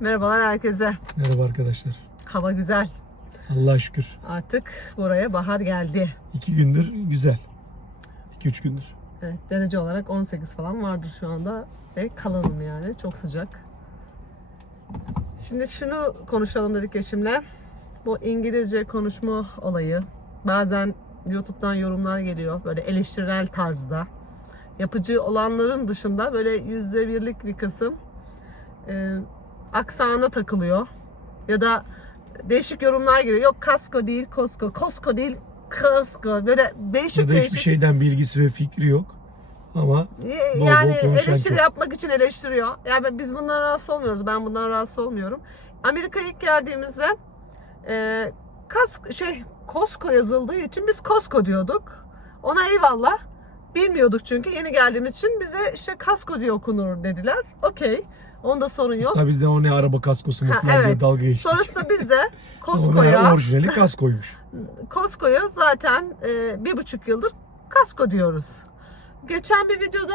Merhabalar herkese. Merhaba arkadaşlar. Hava güzel. Allah'a şükür. Artık buraya bahar geldi. İki gündür güzel. İki üç gündür. Evet, derece olarak 18 falan vardır şu anda. Ve kalalım yani. Çok sıcak. Şimdi şunu konuşalım dedik eşimle. Bu İngilizce konuşma olayı. Bazen YouTube'dan yorumlar geliyor. Böyle eleştirel tarzda. Yapıcı olanların dışında böyle yüzde birlik bir kısım e, aksana takılıyor. Ya da değişik yorumlar geliyor. Yok kasko değil kosko, kosko değil kasko. Böyle değişik Ya da değişik. hiçbir şeyden bilgisi ve fikri yok. Ama Bol bol yani konuşan eleştiri çok. yapmak için eleştiriyor. Yani biz bundan rahatsız olmuyoruz. Ben bundan rahatsız olmuyorum. Amerika'ya ilk geldiğimizde e, kas şey Costco yazıldığı için biz Costco diyorduk. Ona eyvallah. Bilmiyorduk çünkü yeni geldiğimiz için bize işte kasko diye okunur dediler. Okey. Onda sorun yok. hatta biz de o ne araba kaskosu mu Ha, falan diye evet. dalga geçtik. Sonrasında biz de Ama Costco'ya orijinali kaskoymuş. Costco'ya zaten e, bir buçuk yıldır kasko diyoruz. Geçen bir videoda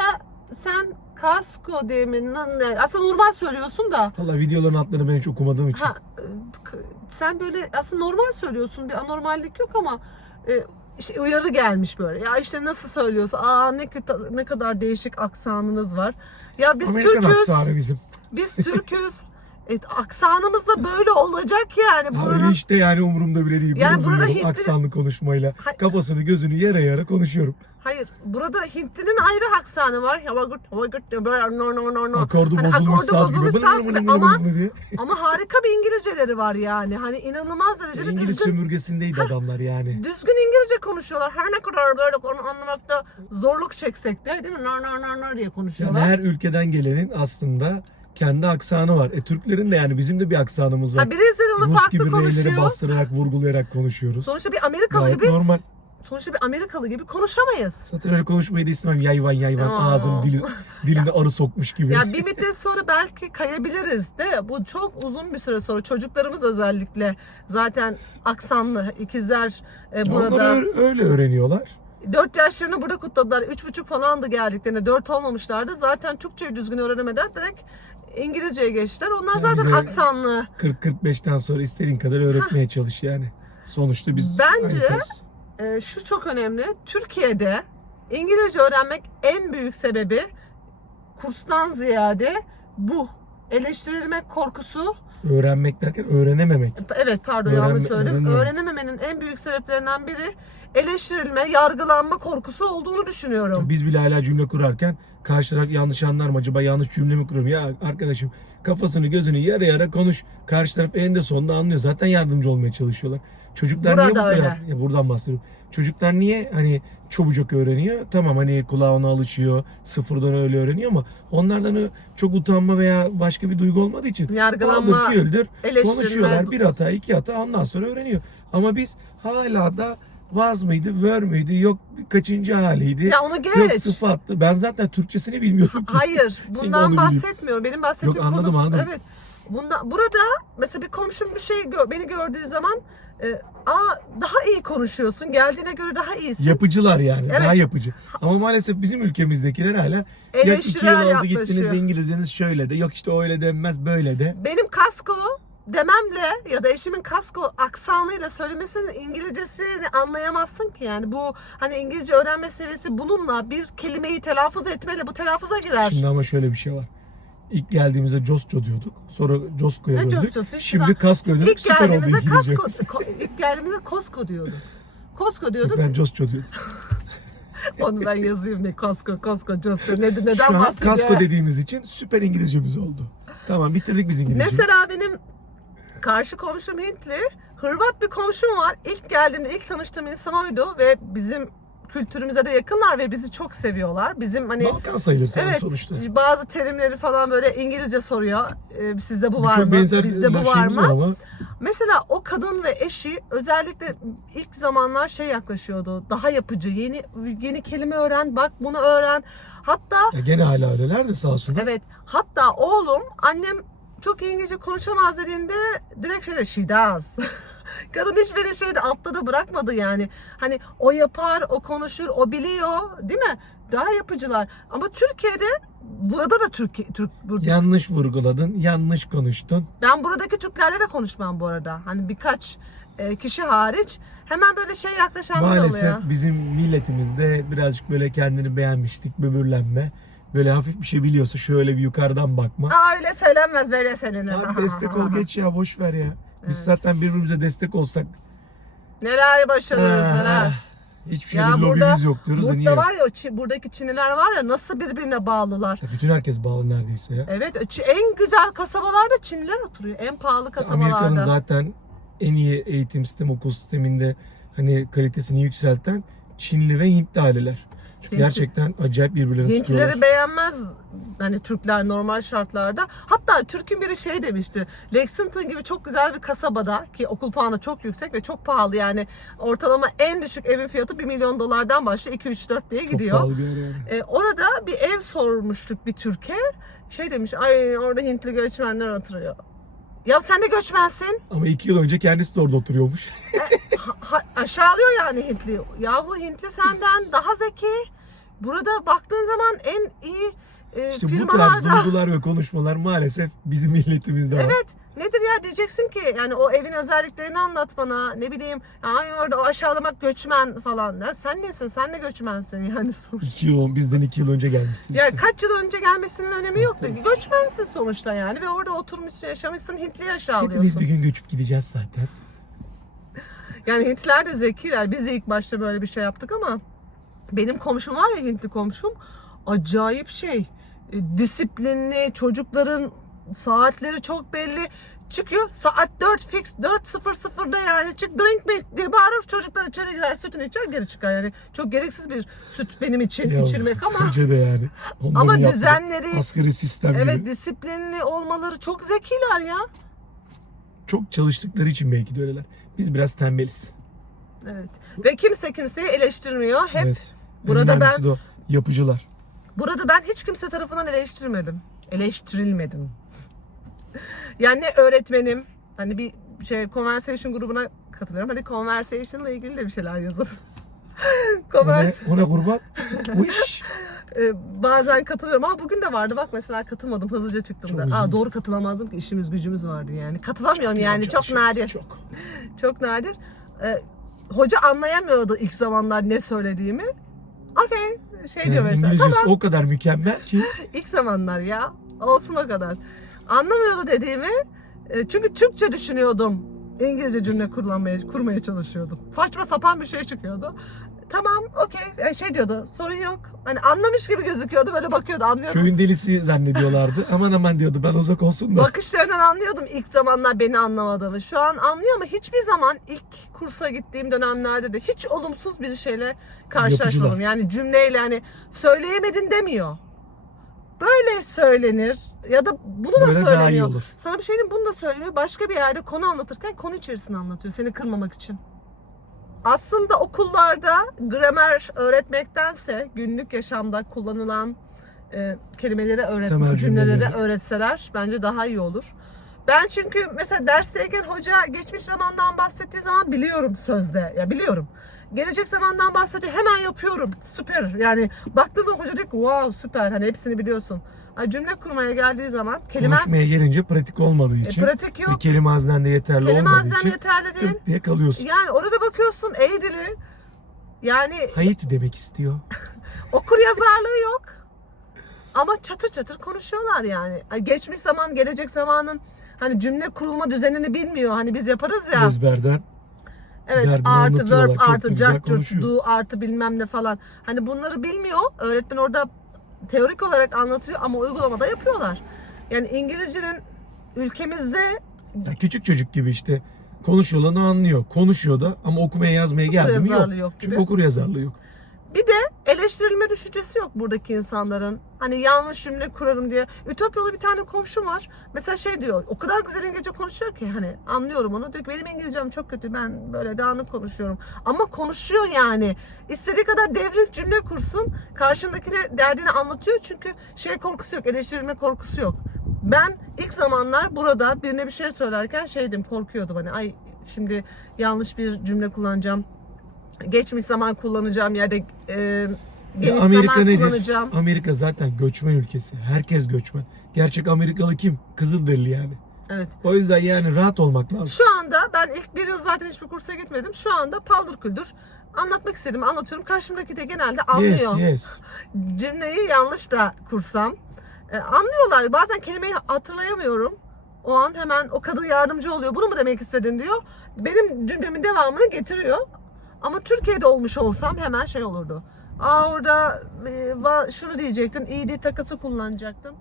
sen kasko diye mi? ne- Aslında normal söylüyorsun da. Valla videoların altlarını ben hiç okumadığım için. Ha, e, k- sen böyle aslında normal söylüyorsun. Bir anormallik yok ama e, işte uyarı gelmiş böyle. Ya işte nasıl söylüyorsun? Aa ne kadar ne kadar değişik aksanınız var. Ya biz Amerikan Türk'üz. aksanı bizim. Biz Türk'üz. Evet, aksanımız da böyle olacak yani. Buranın öyle işte yani umurumda bile değil. Yani burada duyuyorum Hintli- aksanlı konuşmayla. Hay- Kafasını gözünü yere yere konuşuyorum. Hayır, burada Hintlinin ayrı aksanı var. Hava good, hava good, böyle no no no no. Akordu Hani bozulmuş akordu saz gibi. bozulmuş saz gibi ama ama harika bir İngilizceleri var yani. Hani inanılmaz derecede İngiliz düzgün, sömürgesindeydi adamlar yani. düzgün İngilizce konuşuyorlar. Her ne kadar böyle konu anlamakta zorluk çeksek de değil mi? No no no no diye Yani konuşuyorlar. her ülkeden gelenin aslında kendi aksanı var. E Türklerin de yani bizim de bir aksanımız var. Ha, Brezilyalı Rus farklı gibi R'leri konuşuyor. bastırarak, vurgulayarak konuşuyoruz. Sonuçta bir Amerikalı Gayet gibi, normal. sonuçta bir Amerikalı gibi konuşamayız. Zaten öyle konuşmayı da istemem. Yayvan yayvan Aa. ağzını dili, diline arı sokmuş gibi. Ya bir müddet sonra belki kayabiliriz de bu çok uzun bir süre sonra çocuklarımız özellikle zaten aksanlı ikizler e, Onlar burada öyle, öyle öğreniyorlar. 4 yaşlarını burada kutladılar. 3,5 falandı geldiklerinde 4 olmamışlardı. Zaten Türkçeyi düzgün öğrenemeden direkt İngilizceye geçtiler. Onlar Ya zaten aksanlı. 40-45'ten sonra istediğin kadar öğretmeye çalış yani. Sonuçta biz Bence-. E, şu çok önemli. Türkiye'de İngilizce öğrenmek en büyük sebebi kurstan ziyade bu eleştirilmek korkusu öğrenmek derken öğrenememek. Evet pardon Öğrenme- yanlış söyledim. öğrenme. Öğrenememenin en büyük sebeplerinden biri eleştirilme, yargılanma korkusu olduğunu düşünüyorum. Biz bile hala cümle kurarken karşı taraf yanlış anlar mı acaba yanlış cümle mi kuruyorum? Ya arkadaşım kafasını gözünü yara yara konuş. Karşı taraf en de sonunda anlıyor. Zaten yardımcı olmaya çalışıyorlar. Çocuklar niye bu Burada kadar? öyle. Ya buradan bahsediyorum. Çocuklar niye hani çabucak öğreniyor? Tamam hani kulağı ona alışıyor. Sıfırdan öyle öğreniyor ama onlardan ö- çok utanma veya başka bir duygu olmadığı için Yargılanma, Paldır küldür konuşuyorlar. Bir hata iki hata ondan sonra öğreniyor. Ama biz hala da vaz mıydı, ver müydü, yok kaçıncı haliydi, Ya onu yok geç. sıfattı. Ben zaten Türkçesini bilmiyorum. Hayır, bundan bileyim. bahsetmiyorum. Benim bahsettiğim Yok, anladım, konu anladım. evet. Bundan burada mesela bir komşum bir şey gö- beni gördüğü zaman e, aa daha iyi konuşuyorsun. Geldiğine göre daha iyisin. Yapıcılar yani, Evet. daha yapıcı. Ama maalesef bizim ülkemizdekiler hala yok iki yıl Eleştirel oldu yaklaşıyor. gittiniz İngilizceniz şöyle de, yok işte öyle denmez böyle de. Benim kasko dememle ya da eşimin kasko aksanıyla söylemesinin İngilizcesini anlayamazsın ki yani bu hani İngilizce öğrenme seviyesi bununla bir kelimeyi telaffuz etmeyle bu telaffuza girer. Şimdi ama şöyle bir şey var. İlk geldiğimizde Josco diyorduk. Sonra Josco'ya Ne döndük. Josco'su? Hiç Şimdi güzel. Kasko. İlk Süper oldu geldiğimizde İngilizce. kasko, ko- ilk geldiğimizde Costco diyorduk. Costco diyorduk. Ben Josco diyordum. Onu ben yazayım ne Costco, Costco, Costco. Ne, neden Şu an bahsediyor? Kasko dediğimiz için süper İngilizcemiz oldu. Tamam bitirdik biz İngilizceyi. Mesela benim karşı komşum Hintli, Hırvat bir komşum var. İlk geldiğimde ilk tanıştığım insan oydu ve bizim kültürümüze de yakınlar ve bizi çok seviyorlar. Bizim hani Balkan sayılır sana Evet, sonuçta. bazı terimleri falan böyle İngilizce soruyor. Ee, sizde bu var mı? benzer Bizde bu var mı? var ama Mesela o kadın ve eşi özellikle ilk zamanlar şey yaklaşıyordu. Daha yapıcı, yeni yeni kelime öğren, bak bunu öğren. Hatta ya gene hala öyleler de sağ olsunlar. evet, hatta oğlum annem çok İngilizce konuşamaz dediğinde direkt şöyle she does. Kadın hiç beni şeyde altta da bırakmadı yani. Hani o yapar, o konuşur, o biliyor değil mi? Daha yapıcılar. Ama Türkiye'de burada da Türk Türk burada. Yanlış vurguladın, yanlış konuştun. Ben buradaki Türklerle de konuşmam bu arada. Hani birkaç e, kişi hariç hemen böyle şey yaklaşanlar Maalesef oluyor. bizim milletimizde birazcık böyle kendini beğenmişlik, böbürlenme. Böyle hafif bir şey biliyorsa şöyle bir yukarıdan bakma. Aa öyle söylenmez böyle söylenir. Abi destek ol geç ya boş ver ya. Biz Evet. zaten birbirimize destek olsak Neler başarırız ah, neler. hiçbir şeyde Ya lobimiz yok diyoruz da Burada niye? var ya buradaki Çinliler var ya nasıl birbirine bağlılar. Ya Bütün herkes bağlı neredeyse ya. Evet en güzel kasabalarda Çinliler oturuyor. En pahalı Amerika'nın kasabalarda. zaten en iyi eğitim sistemi, okul sisteminde hani kalitesini yükselten Çinli ve Hintli aileler. Çünkü gerçekten acayip birbirlerini tutuyorlar. Hintlileri beğenmez hani Türkler normal şartlarda. Hatta Türk'ün biri şey demişti. Lexington gibi çok güzel bir kasabada ki okul puanı çok yüksek ve çok pahalı yani ortalama en düşük evin fiyatı 1 milyon dolardan başlıyor 2 3 4 diye Çok gidiyor. pahalı bir yer yani. E, orada bir ev sormuştuk bir Türkiye. Şey demiş ay orada Hintli göçmenler oturuyor. Ya sen de göçmensin. Ama iki yıl önce kendisi de orada oturuyormuş. Ha- ha- aşağılıyor yani Hintli. Yahu Hintli senden daha zeki. Burada baktığın zaman en iyi e, İşte bu tarz firmalarda. duygular ve konuşmalar maalesef bizim milletimizde var. Evet. Nedir ya diyeceksin ki yani o evin özelliklerini anlat bana ne bileyim ay orada o aşağılamak göçmen falan. Ya sen nesin sen de göçmensin yani sonuçta. İki yıl, bizden iki yıl önce gelmişsin Ya işte. kaç yıl önce gelmesinin önemi yok. Tabii. Göçmensin sonuçta yani ve orada oturmuşsun yaşamışsın Hintli Hepimiz aşağılıyorsun. bir gün göçüp gideceğiz zaten. Yani Hintliler de zekiler. Biz de ilk başta böyle bir şey yaptık ama benim komşum var ya Hintli komşum acayip şey. E, Disiplinli, çocukların saatleri çok belli. Çıkıyor saat 4 fix 4.00'da yani çık drink me diye bağırır çocuklar içeri girer sütünü içer geri çıkar yani çok gereksiz bir süt benim için Ya, içirmek ama Bence de yani. Onların ama yaptığı düzenleri Asgari sistem evet gibi. disiplinli olmaları çok zekiler ya Çok çalıştıkları için belki de öyleler. Biz biraz tembeliz. Evet ve kimse kimseyi eleştirmiyor hep evet. Burada ben- de o. Yapıcılar. Burada ben hiç kimse tarafından eleştirmedim. Eleştirilmedim. Yani ne öğretmenim, hani bir şey conversation grubuna katılıyorum. Hadi conversation ile ilgili de bir şeyler yazalım. Ona, Convers ona kurban. Bu iş. Ee, bazen katılıyorum ama bugün de vardı. Bak mesela katılmadım. Hızlıca çıktım Çok da. Aa, doğru katılamazdım ki işimiz gücümüz vardı yani. Katılamıyorum yani çok nadir. Çok. Çok nadir. Ee, hoca anlayamıyordu ilk zamanlar ne söylediğimi. Okey. Şey diyor Yani mesela. İngilizcesi Tamam. o kadar mükemmel ki İlk zamanlar ya. Olsun o kadar. Anlamıyordu dediğimi. E, Çünkü Türkçe düşünüyordum. İngilizce cümle kullanmaya, kurmaya çalışıyordum. Saçma sapan bir şey çıkıyordu. Tamam, okey. E, Şey diyordu, sorun yok. Hani anlamış gibi gözüküyordu, böyle bakıyordu, anlıyordu. köyün delisi zannediyorlardı. aman aman diyordu ben uzak olsun da. Bakışlarından anlıyordum ilk zamanlar beni anlamadığını. Şu an anlıyor ama hiçbir zaman ilk kursa gittiğim dönemlerde de hiç olumsuz bir şeyle karşılaşmadım. Yapıcılar. Yani cümleyle hani söyleyemedin demiyor. Böyle söylenir ya da bunu da Böyle söylemiyor. Sana bir şey diyeyim bunu da söylemiyor. Başka bir yerde konu anlatırken konu içerisinde anlatıyor seni kırmamak için. Aslında okullarda gramer öğretmektense günlük yaşamda kullanılan e, kelimeleri öğretmek, Temel cümleleri öğretseler bence daha iyi olur. Ben çünkü mesela dersteyken hoca geçmiş zamandan bahsettiği zaman biliyorum sözde. Ya biliyorum. Gelecek zamandan bahsediyor hemen yapıyorum. Süper. Yani baktığı zaman hoca diyor ki wow süper. Hani hepsini biliyorsun. Cümle kurmaya geldiği zaman kelime Konuşmaya gelince pratik olmadığı e, için pratik ve yok. kelime haznen de yeterli Kelime olmadığı için yeterli değil. diye kalıyorsun. Yani orada bakıyorsun ey dili. Yani Hayati demek istiyor. okur yazarlığı yok. Ama çatır çatır konuşuyorlar yani. Geçmiş zaman, gelecek zamanın hani cümle kurulma düzenini bilmiyor. Hani biz yaparız ya. Ezberden. Evet derdini artı verb artı cart do artı bilmem ne falan. Hani bunları bilmiyor. Öğretmen orada teorik olarak anlatıyor ama uygulamada yapıyorlar. Yani İngilizcenin ülkemizde Ya küçük çocuk gibi işte konuşulanı anlıyor. Konuşuyor da ama okumaya yazmaya geldi mi yok. yazarlığı yok gibi. Çünkü okur yazarlığı yok. Bir de eleştirilme düşüncesi yok buradaki insanların. Hani yanlış cümle kurarım diye. Ütopyalı bir tane komşum var. Mesela şey diyor. O kadar güzel İngilizce konuşuyor ki hani anlıyorum onu. Diyor ki benim İngilizcem çok kötü. Ben böyle dağınık konuşuyorum. Ama konuşuyor yani. İstediği kadar devrik cümle kursun. Karşındakine derdini anlatıyor. Çünkü şey korkusu yok. Eleştirilme korkusu yok. Ben ilk zamanlar burada birine bir şey söylerken şeydim korkuyordum hani ay şimdi yanlış bir cümle kullanacağım geçmiş zaman kullanacağım yerde e, Geniş Amerika zaman nedir? kullanacağım. Amerika zaten göçmen ülkesi. Herkes göçmen. Gerçek Amerikalı kim? Kızılderili yani. Evet. O yüzden yani rahat olmak lazım. Şu anda ben ilk bir yıl zaten hiçbir kursa gitmedim. Şu anda paldır küldür anlatmak istedim anlatıyorum. Karşımdaki de genelde anlıyor. Yes, yes. Cümleyi yanlış da kursam. e, anlıyorlar. Bazen kelimeyi hatırlayamıyorum. O an hemen o kadın yardımcı oluyor. Bunu mu demek istedin diyor. Benim cümlemin devamını getiriyor. Ama Türkiye'de olmuş olsam hemen şey olurdu. Aa orada e, şunu diyecektin, id takası kullanacaktın.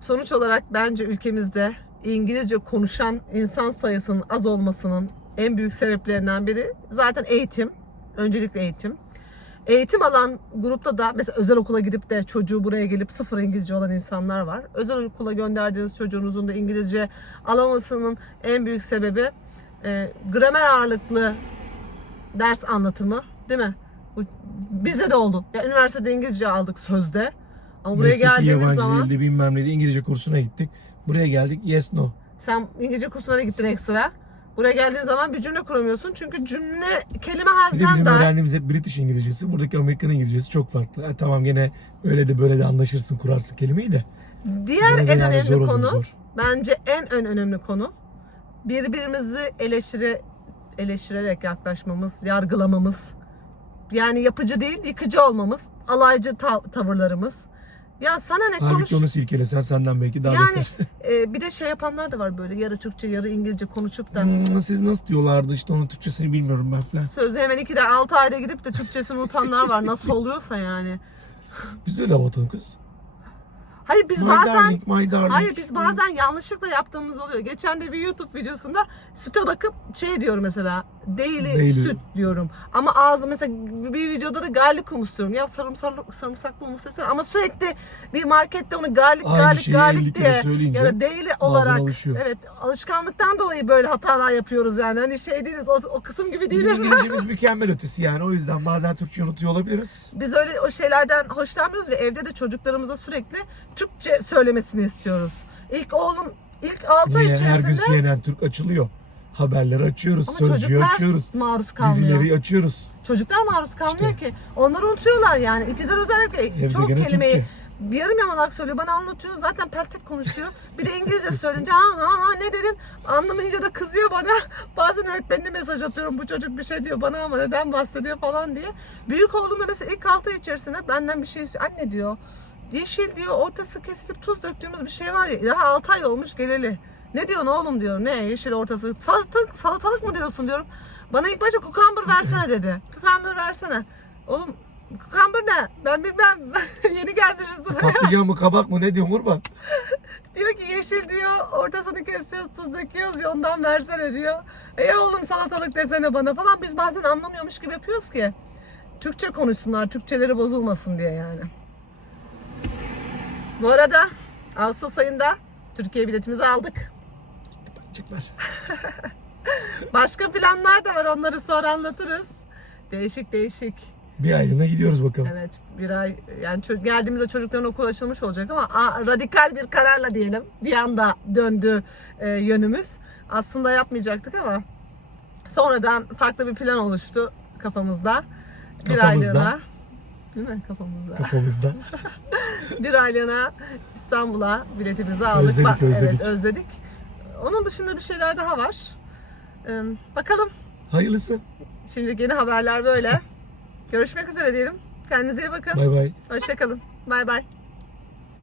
Sonuç olarak bence ülkemizde İngilizce konuşan insan sayısının az olmasının en büyük sebeplerinden biri zaten eğitim. Öncelikle eğitim. Eğitim alan grupta da mesela özel okula gidip de çocuğu buraya gelip sıfır İngilizce olan insanlar var. Özel okula gönderdiğiniz çocuğunuzun da İngilizce alamasının en büyük sebebi e, gramer ağırlıklı ders anlatımı değil mi? Bu bize de oldu. Ya üniversitede İngilizce aldık sözde. Ama buraya Mesleki geldiğimiz yabancı zaman dilde bilmem neydi İngilizce kursuna gittik. Buraya geldik yes no. sen İngilizce kursuna da gittin ekstra. Buraya geldiğin zaman bir cümle kuramıyorsun. Çünkü cümle kelime Bir de bizim da öğrendiğimiz hep British İngilizcesi. Buradaki Amerikan İngilizcesi çok farklı. E, tamam gene öyle de böyle de anlaşırsın kurarsın kelimeyi de. diğer Gene de en yani önemli zor konu zor. bence en en önemli konu birbirimizi eleştire eleştirerek yaklaşmamız, yargılamamız. Yani yapıcı değil, yıkıcı olmamız, alaycı ta- tavırlarımız. Ya sana ne konuş? Halbuki onu silkelesen senden belki daha Yani beter. e, bir de şey yapanlar da var böyle yarı Türkçe yarı İngilizce konuşup da Hmm, siz nasıl diyorlardı işte onun Türkçesini bilmiyorum ben falan. sözde hemen iki de altı ayda gidip de Türkçesini unutanlar var. Nasıl oluyorsa yani. Biz de lavaton kız. Hayır biz my bazen darling, my darling. Hayır biz bazen yanlışlıkla yaptığımız oluyor. Geçen de bir YouTube videosunda süte bakıp şey diyorum mesela daily, Daily. süt diyorum. Ama ağzı mesela bir videoda da garlic humus diyorum. Ya sarımsaklı, sarımsaklı humus desene. Ama sürekli bir markette onu garlic Aynı garlic şeyi 50 garlic kere diye söyleyince ya da daily olarak alışıyor. evet alışkanlıktan dolayı böyle hatalar yapıyoruz yani. Hani şey değiliz o, o kısım gibi Bizim değiliz. İngilizcemiz mükemmel ötesi yani. O yüzden bazen Türkçe unutuyor olabiliriz. Biz öyle o şeylerden hoşlanmıyoruz ve evde de çocuklarımıza sürekli Türkçe söylemesini istiyoruz. İlk oğlum ilk 6 ay Niye? Her gün içerisinde CNN Türk açılıyor. Haberleri açıyoruz, Ama sözcüğü çocuklar açıyoruz, maruz kalmıyor. dizileri açıyoruz. Çocuklar maruz kalmıyor ki. Onları unutuyorlar yani. İkizler özellikle Evde çok gene kelimeyi Türkçe. yarım yamalak söylüyor. Bana anlatıyor. Zaten pertek konuşuyor. Bir de İngilizce söyleyince ha ha ha ne dedin? Anlamayınca da kızıyor bana. Bazen öğretmenine mesaj atıyorum. Bu çocuk bir şey diyor bana ama neden bahsediyor falan diye. Büyük oğlum da mesela ilk 6 ay içerisinde benden bir şey istiyor. Anne diyor. Yeşil diyor ortası kesilip tuz döktüğümüz bir şey var ya. Daha 6 ay olmuş geleli. Ne diyorsun oğlum diyor. Ne yeşil ortası? Salatalık, salatalık mı diyorsun diyorum. Bana ilk başta cucumber versene dedi. Cucumber versene. Oğlum cucumber ne? Ben bilmem. Yeni gelmişiz. Patlıcan mı kabak mı ne diyorsun kurban? Diyor ki yeşil diyor ortasını kesiyoruz tuz döküyoruz ya ondan versene diyor. E oğlum salatalık desene bana falan. Biz bazen anlamıyormuş gibi yapıyoruz ki. Türkçe konuşsunlar, Türkçeleri bozulmasın diye yani. Bu arada Ağustos ayında Türkiye biletimizi aldık. Çıklar. Başka planlar da var onları sonra anlatırız. Değişik değişik. Bir aylığına gidiyoruz bakalım. Evet bir ay yani ço- geldiğimizde çocukların okul açılmış olacak ama a- radikal bir kararla diyelim bir anda döndü e, yönümüz. Aslında yapmayacaktık ama sonradan farklı bir plan oluştu kafamızda. Bir Kafamızda. aylığına değil mi kafamızda? Kafamızda. bir aylığına İstanbul'a biletimizi aldık. Özledik, özledik. Evet özledik. Onun dışında bir şeyler daha var. Ee, bakalım Hayırlısı. Şimdi yeni haberler böyle. Görüşmek üzere diyelim. Kendinize iyi bakın. Bay bay. Hoşçakalın. Bay bay.